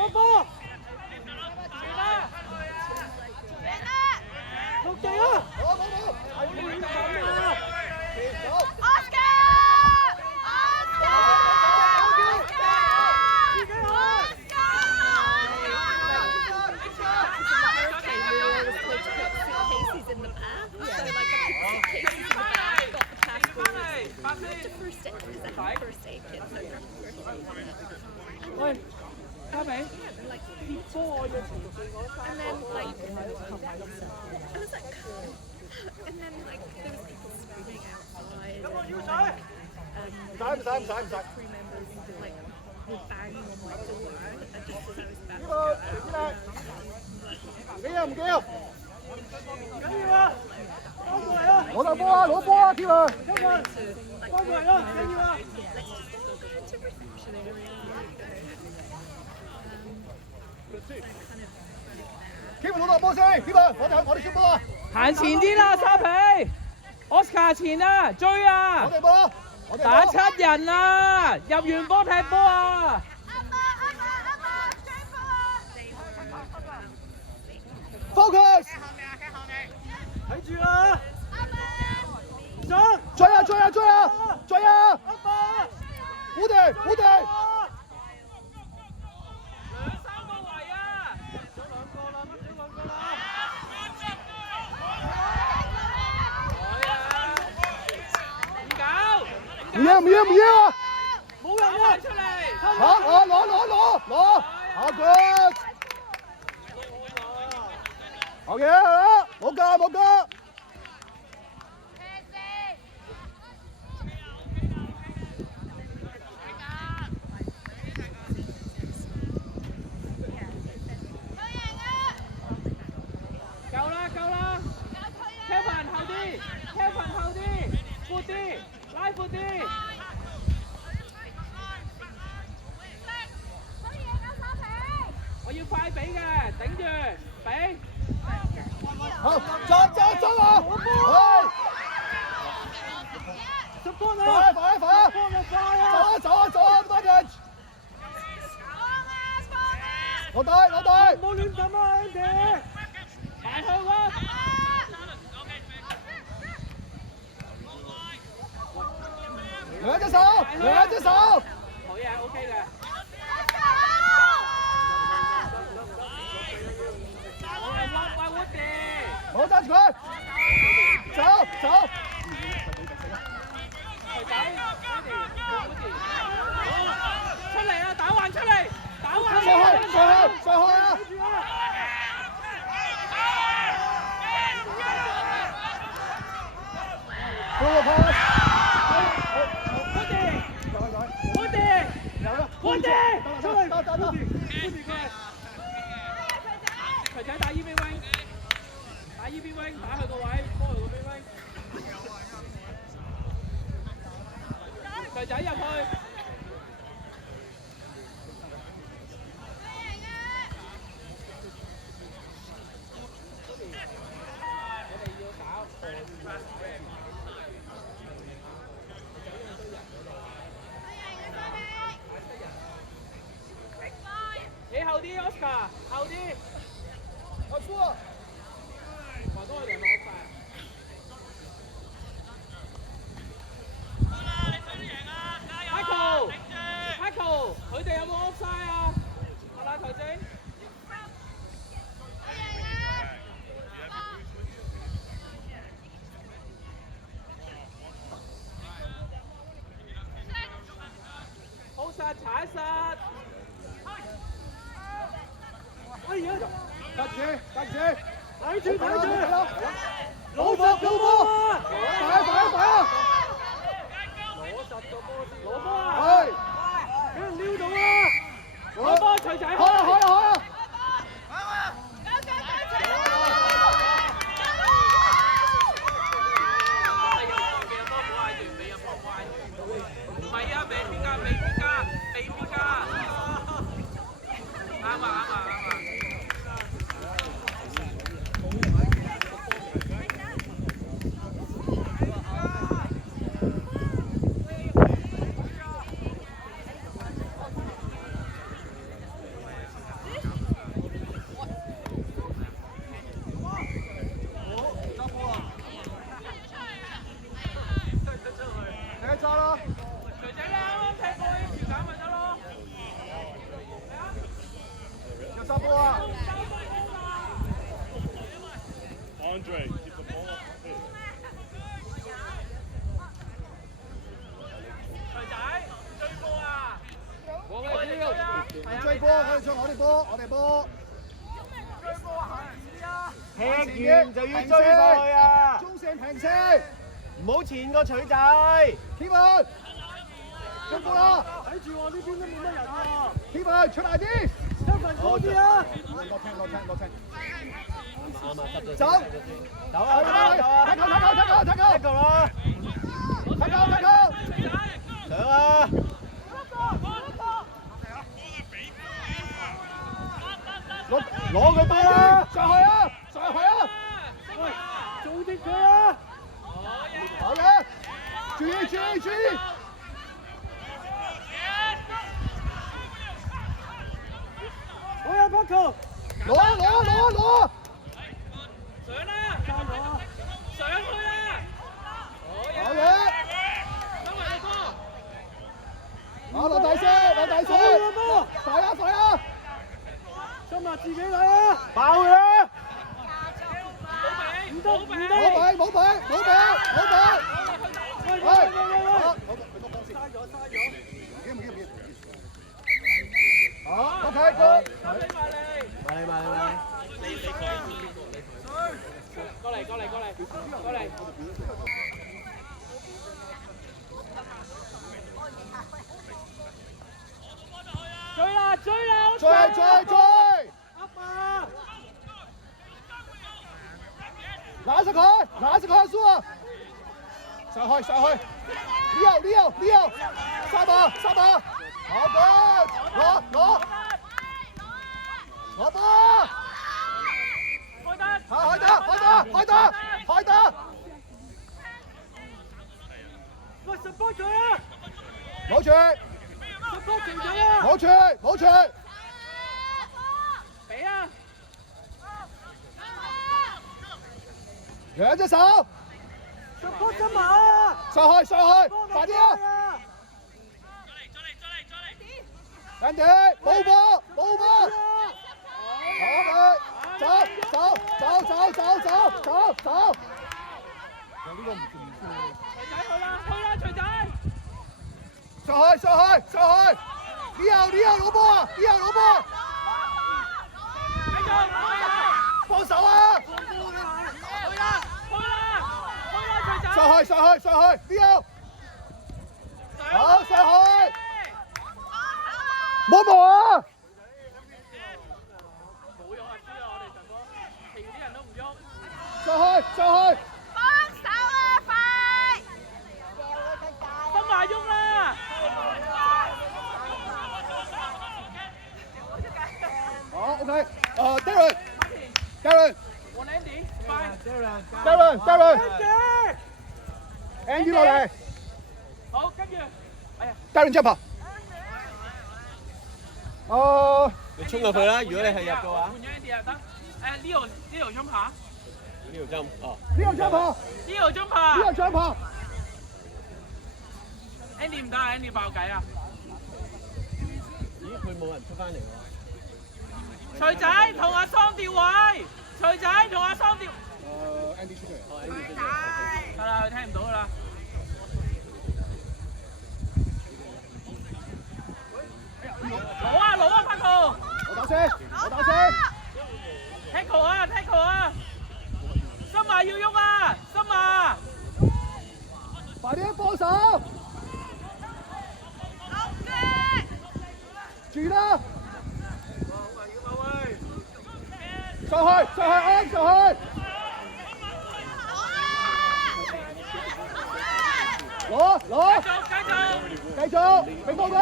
攞波！落地啊！係亂咁啊！喂，嘉美，跌波我要持續嗰3個。And then like there was people screaming outside. 有冇要水？唔使。 Crew members like were banging on my door just as I was about to go out. 唔緊要。緊要啊！幫過嚟啊！攞波啊！跳啊！幫過嚟啊！緊要啊！ keep 攞波先 ，keep 我哋出波啊！行前啲啦，沙皮 ，Oscar 前啊，追啊！我哋波，打7人啊，入完波踢波啊 ！Focus， 睇住啦！上，追啊！好地！ 唔要啊！冇人啊！出嚟！攞！好 good！ 好嘅，冇㗎！夠啦 ！Kevin 後啲，闊啲，拉闊啲。 我要快俾嘅，頂住，俾。好，走啊！十波啊！快！走啊 ！advantage！ 攞低！唔好亂抌啊 ，Andy！ 埋去喎！兩隻手！好嘢 ，OK 嘅。 我揸住佢，走！肥仔，出嚟啊！打橫出嚟！上去啊！嗰個 pass， 換地，出嚟，打佢。肥仔打 EV wing， 打 EV wing， 打佢個位，幫佢個 EV wing。肥仔入去。你後啲 Oscar， 後啲。我輸啊！還多佢哋攞快。Michael，佢哋有冇 offside 啊？阿拉頭整。好實，踩實。 哎呀！得住！睇住！攞波！快啊！攞實個波先，攞波啊！係，俾人撩到啊！攞波，徐仔開啊！波，我哋波。踢完就要追佢啊！中線平射，唔好前個錘仔。Kevin，進步啦！睇住喎，呢邊都冇乜人啊。Kevin，出大啲，一份高啲啊！落聽。啱啊，得咗。走啊！踢球啦！上啊！攞佢波啦！上去啊！喂，做啲佢啊！好嘅，注意！好啊，拍球！攞！上啦！加油啊！上去啊！好嘅，收埋個波。落大聲！快啊！今日自己嚟啊！爆佢啦！唔得！冇俾！喂！好 ，OK， good。埋過嚟！追啦！追！啊！拿着佢，輸啊！上去，Leo，三把，好嘅，攞波！開得！喂，support佢啊！冇住！ support 停咗啊！冇住！俾啊！兩隻手！ support 啫嘛！上去！快啲啊！人哋冇波！好嘅，走！呢個唔徐仔！上去 ！Leo 攞波！幫手啊！上去 ！Leo， 好上去！冇望啊！冇用啊！輸啊！我哋陣波，其餘啲人都唔喐。上去！幫手啊！快！心華喐啦！好 ，OK，Darren，我 Andy， 快 Darren，Andy 落嚟。好，跟住，哎呀 Darren jump 你衝入去啦！如果你係入嘅話，換咗 Andy 啊，得。Leo 中下。呢條針哦。 Leo jump Leo 中下。 Leo jump Andy 唔得啊 ，Andy 爆計啊！咦？佢冇人出翻嚟喎。徐仔同阿桑調位， Andy 出嚟。哦，Andy 出咗。得啦，佢聽唔到噶啦。攞啊，拍球！我打先。踢球啊！森華要喐啊！森華，快啲幫手！住啦！上去，安上去！攞！繼續，未到㗎！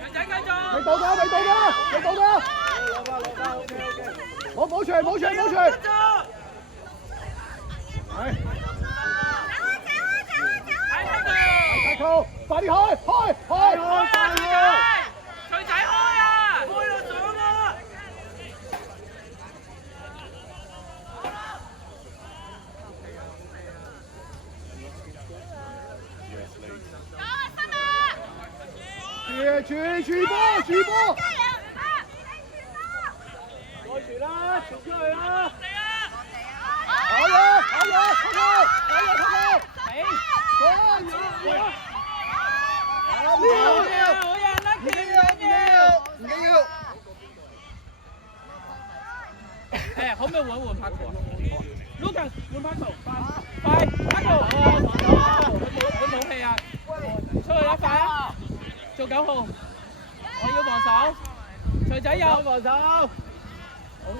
徐仔繼續！未到㗎！我冇傳！大球，快啲開！徐仔開啊！上啊！住波！開住啦，傳出去啦！好嘢！好嘢 ，Lucky！可唔可以換拍球啊 ？Lucas 換拍球，快拍球！佢冇氣啊！出去啦，快啊！做9號，我要防守。徐仔有防守。好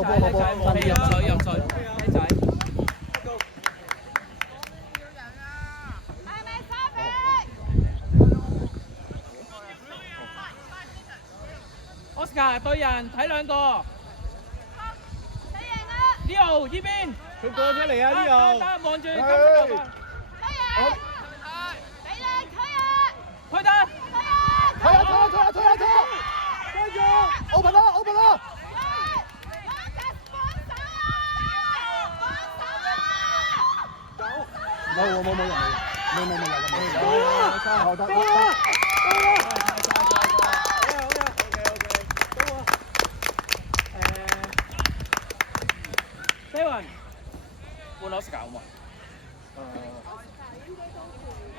仔，冇氣入水，雞仔。Oscar 對人睇兩個。Leo 呢邊，佢過咗嚟啊！Leo，得望住金色球。推得。推啊！跟住 ，open 啦！冇人嚟，冇。得。Steven，換 Oscar 好嘛好。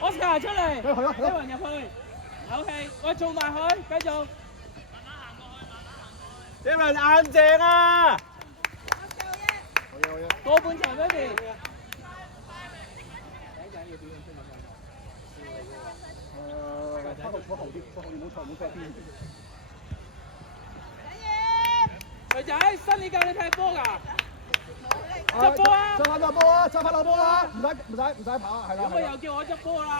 ？Oscar 出嚟，Steven 入去，有氣，喂做埋佢，繼續。Steven 硬淨啊！過半場嗰邊。坐後啲，唔好坐邊。徐仔，新年教你踢波㗎？執波啊！執翻落波啦！唔使跑，係啦。咁佢又叫我執波啦！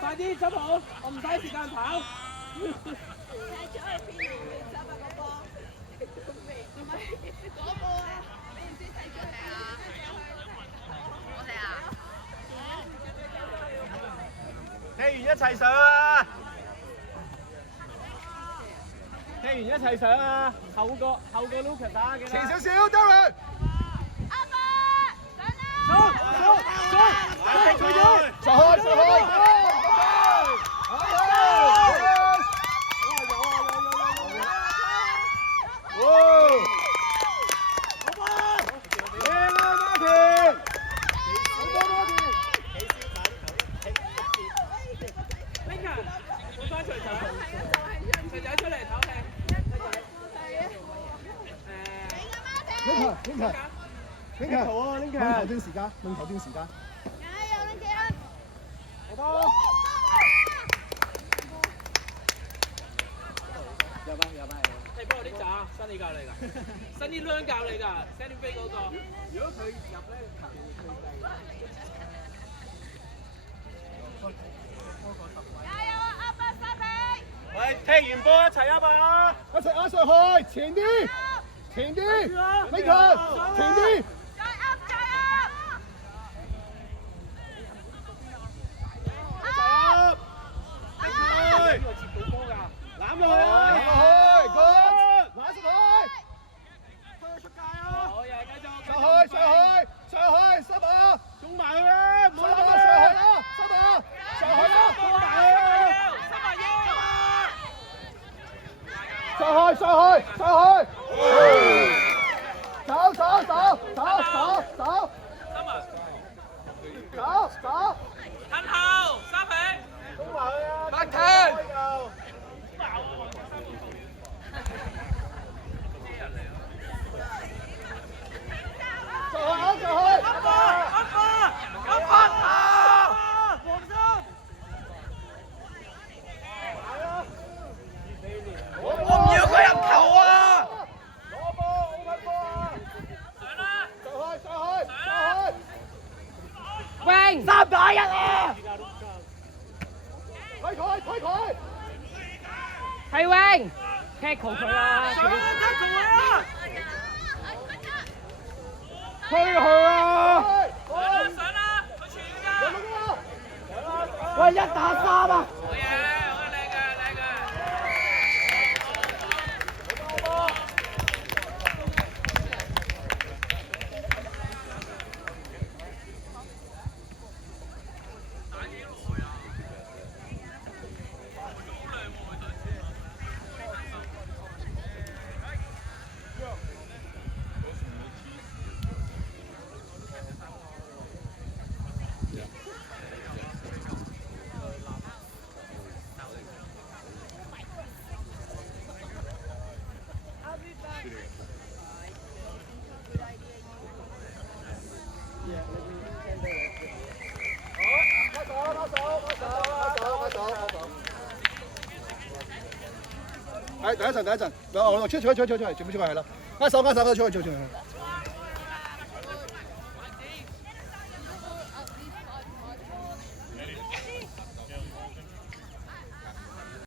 快啲執好，我唔使時間跑。踢完一齊上啊！踢完一齊上啊！後個 Lucas 打嘅啦。前少少 ，Darren。Lincoln，問頭段時間。入班。你幫我啲渣，新啲教你㗎，新啲孏教你㗎 ，Sandy 飛嗰個。如果佢入咧，喂，踢完波一齊啊嘛！一齊上去，前啲，Lincoln，前啲。攬落去！上去，濕啊！中埋佢啦！唔好諗啊！上去啦！走！吞後，三比。中埋佢啊！白停！3打1啊！推佢！係榮 ，tackle 佢啦！推佢啊！上啦，佢傳㗎。喂，1打3啊！好嘢，好靚㗎。係等一陣，我出去，全部出去係啦。握手，出去。